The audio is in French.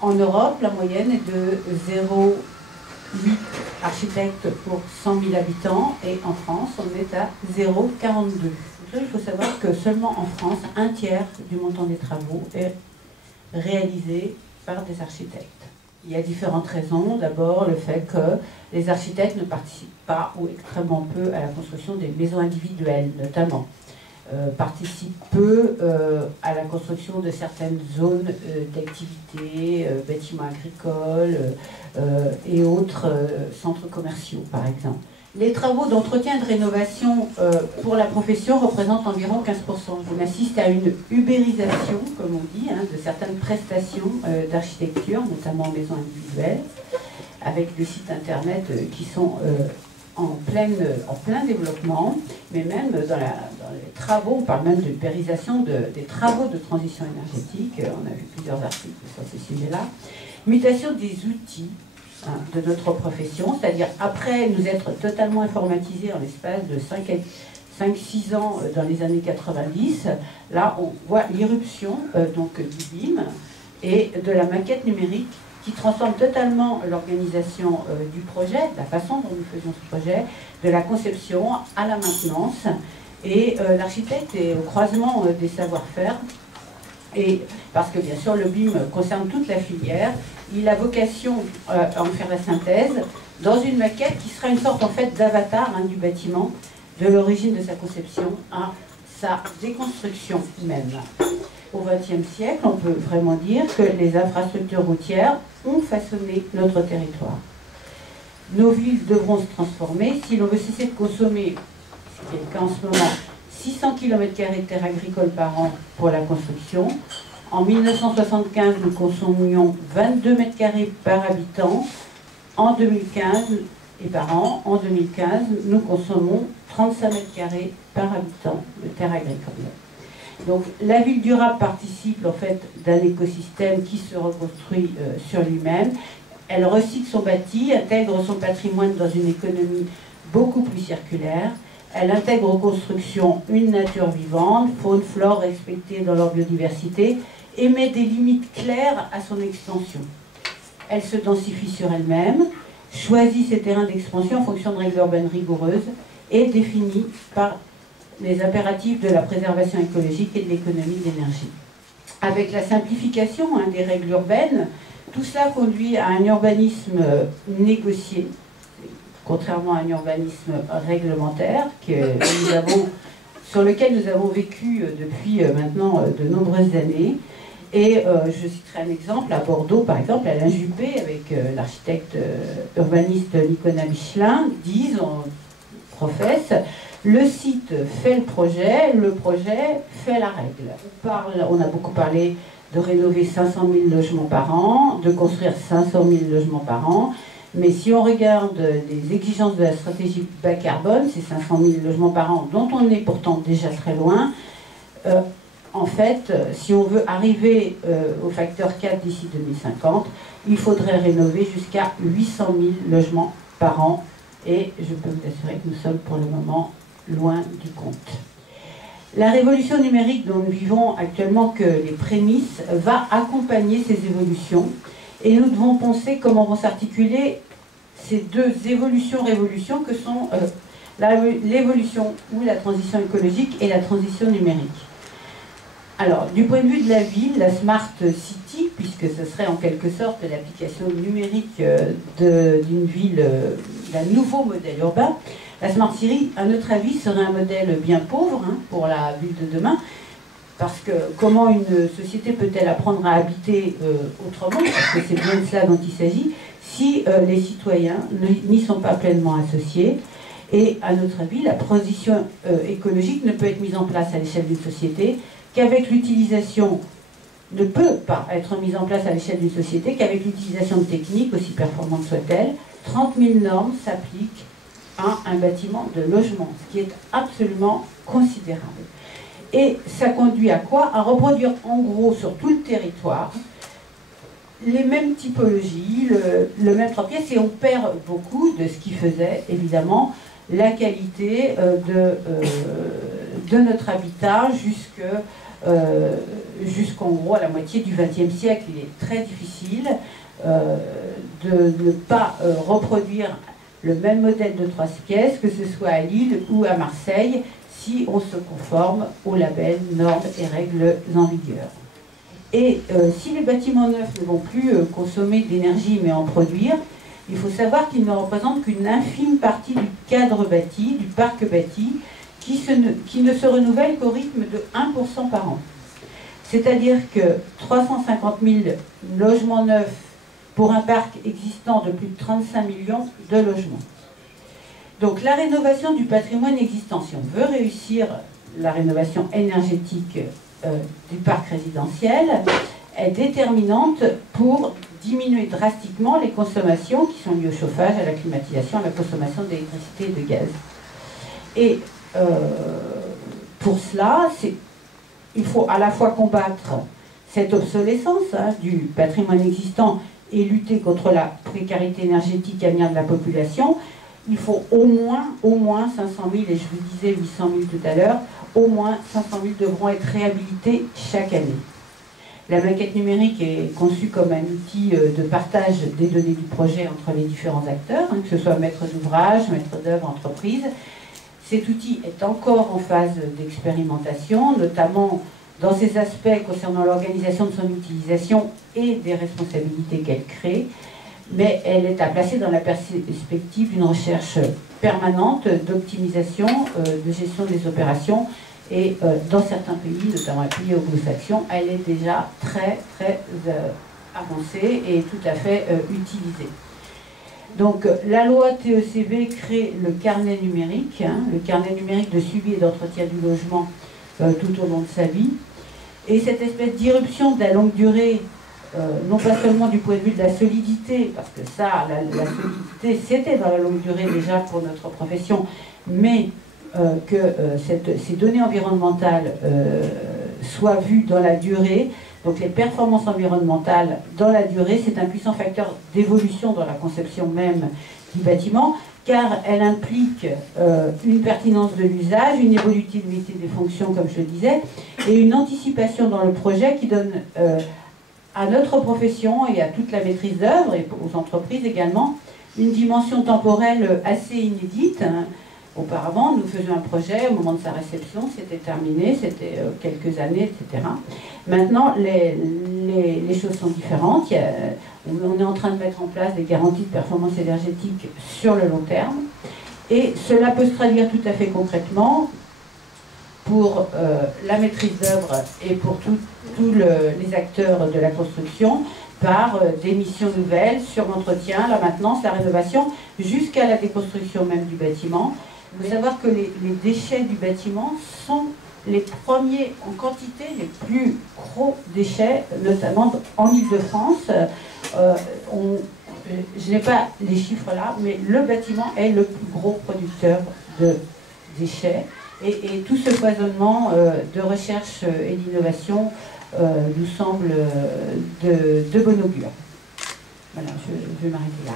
En Europe, la moyenne est de 0,8 architectes pour 100 000 habitants, et en France, on est à 0,42. Il faut savoir que seulement en France, un tiers du montant des travaux est réalisé par des architectes. Il y a différentes raisons. D'abord, le fait que les architectes ne participent pas ou extrêmement peu à la construction des maisons individuelles, notamment. Participent peu à la construction de certaines zones d'activité, bâtiments agricoles et autres centres commerciaux, par exemple. Les travaux d'entretien et de rénovation pour la profession représentent environ 15%. On assiste à une ubérisation, comme on dit, de certaines prestations d'architecture, notamment maisons individuelles, avec des sites internet qui sont en plein développement, mais même dans les travaux, on parle même de ubérisation des travaux de transition énergétique. On a vu plusieurs articles sur ce sujet-là. Mutation des outils de notre profession, c'est-à-dire après nous être totalement informatisés en l'espace de 5-6 ans dans les années 90, là on voit l'irruption donc du BIM et de la maquette numérique qui transforme totalement l'organisation du projet, la façon dont nous faisions ce projet, de la conception à la maintenance, et l'architecte est au croisement des savoir-faire. Et parce que bien sûr le BIM concerne toute la filière, il a vocation à en faire la synthèse dans une maquette qui sera une sorte en fait d'avatar du bâtiment, de l'origine de sa conception à sa déconstruction même. Au XXe siècle, on peut vraiment dire que les infrastructures routières ont façonné notre territoire. Nos villes devront se transformer si l'on veut cesser de consommer, ce qui est le cas en ce moment, 600 km² de terres agricoles par an pour la construction. En 1975, nous consommions 22 m² par habitant. En 2015 et par an, en 2015, nous consommons 35 m² par habitant de terres agricoles. Donc la ville durable participe en fait d'un écosystème qui se reconstruit sur lui-même. Elle recycle son bâti, intègre son patrimoine dans une économie beaucoup plus circulaire. Elle intègre aux constructions une nature vivante, faune, flore respectée dans leur biodiversité, et met des limites claires à son extension. Elle se densifie sur elle-même, choisit ses terrains d'expansion en fonction de règles urbaines rigoureuses et définies par les impératifs de la préservation écologique et de l'économie d'énergie. Avec la simplification des règles urbaines, tout cela conduit à un urbanisme négocié, contrairement à un urbanisme réglementaire sur lequel nous avons vécu depuis maintenant de nombreuses années. Et je citerai un exemple, à Bordeaux par exemple, Alain Juppé, avec l'architecte urbaniste Nicolas Michelin, disent, professent, le site fait le projet fait la règle. On a beaucoup parlé de rénover 500 000 logements par an, de construire 500 000 logements par an, mais si on regarde les exigences de la stratégie bas carbone, ces 500 000 logements par an, dont on est pourtant déjà très loin, en fait, si on veut arriver au facteur 4 d'ici 2050, il faudrait rénover jusqu'à 800 000 logements par an, et je peux vous assurer que nous sommes pour le moment loin du compte. La révolution numérique dont nous vivons actuellement que les prémices va accompagner ces évolutions, et nous devons penser comment vont s'articuler ces deux évolutions-révolutions que sont l'évolution ou la transition écologique et la transition numérique. Alors, du point de vue de la ville, la Smart City, puisque ce serait en quelque sorte l'application numérique d'une ville, d'un nouveau modèle urbain, la Smart City, à notre avis, serait un modèle bien pauvre pour la ville de demain, parce que comment une société peut-elle apprendre à habiter autrement, parce que c'est bien de cela dont il s'agit, si les citoyens n'y sont pas pleinement associés. Et à notre avis, la transition écologique ne peut être mise en place à l'échelle d'une société qu'avec l'utilisation, ne peut pas être mise en place à l'échelle d'une société qu'avec l'utilisation de techniques, aussi performantes soient-elles. 30 000 normes s'appliquent à un bâtiment de logement, ce qui est absolument considérable. Et ça conduit à quoi? À reproduire en gros sur tout le territoire les mêmes typologies, le même trois-pièces, et on perd beaucoup de ce qui faisait évidemment la qualité de notre habitat jusque jusqu'en gros à la moitié du XXe siècle. Il est très difficile de ne pas reproduire le même modèle de 3 pièces, que ce soit à Lille ou à Marseille, si on se conforme aux labels, normes et règles en vigueur. Et si les bâtiments neufs ne vont plus consommer d'énergie mais en produire, il faut savoir qu'ils ne représentent qu'une infime partie du cadre bâti, du parc bâti, qui ne se renouvelle qu'au rythme de 1% par an. C'est-à-dire que 350 000 logements neufs pour un parc existant de plus de 35 millions de logements. Donc la rénovation du patrimoine existant, si on veut réussir la rénovation énergétique du parc résidentiel, est déterminante pour diminuer drastiquement les consommations qui sont liées au chauffage, à la climatisation, à la consommation d'électricité et de gaz. Et pour cela, il faut à la fois combattre cette obsolescence du patrimoine existant et lutter contre la précarité énergétique à venir de la population. Il faut au moins 500 000, et je vous disais 800 000 tout à l'heure, au moins 500 000 devront être réhabilités chaque année. La maquette numérique est conçue comme un outil de partage des données du projet entre les différents acteurs, que ce soit maître d'ouvrage, maître d'œuvre, entreprise. Cet outil est encore en phase d'expérimentation, notamment dans ses aspects concernant l'organisation de son utilisation et des responsabilités qu'elle crée, mais elle est à placer dans la perspective d'une recherche permanente d'optimisation, de gestion des opérations, et dans certains pays, notamment les pays anglo-saxons, elle est déjà très avancée et tout à fait utilisée. Donc la loi TECV crée le carnet numérique, le carnet numérique de suivi et d'entretien du logement tout au long de sa vie. Et cette espèce d'irruption de la longue durée, non pas seulement du point de vue de la solidité, parce que ça, la solidité, c'était dans la longue durée déjà pour notre profession, mais que ces données environnementales soient vues dans la durée. Donc les performances environnementales dans la durée, c'est un puissant facteur d'évolution dans la conception même du bâtiment, car elle implique une pertinence de l'usage, une évolutivité des fonctions, comme je le disais, et une anticipation dans le projet qui donne à notre profession et à toute la maîtrise d'œuvre, et aux entreprises également, une dimension temporelle assez inédite. Auparavant, nous faisions un projet, au moment de sa réception, c'était terminé, c'était quelques années, etc. Maintenant, les choses sont différentes. On est en train de mettre en place des garanties de performance énergétique sur le long terme. Et cela peut se traduire tout à fait concrètement pour la maîtrise d'œuvre et pour tous les acteurs de la construction par des missions nouvelles sur l'entretien, la maintenance, la rénovation, jusqu'à la déconstruction même du bâtiment. Il faut savoir que les déchets du bâtiment sont les premiers en quantité, les plus gros déchets, notamment en Île-de-France. Je n'ai pas les chiffres là, mais le bâtiment est le plus gros producteur de déchets. Et tout ce foisonnement de recherche et d'innovation nous semble de bon augure. Voilà, je vais m'arrêter là.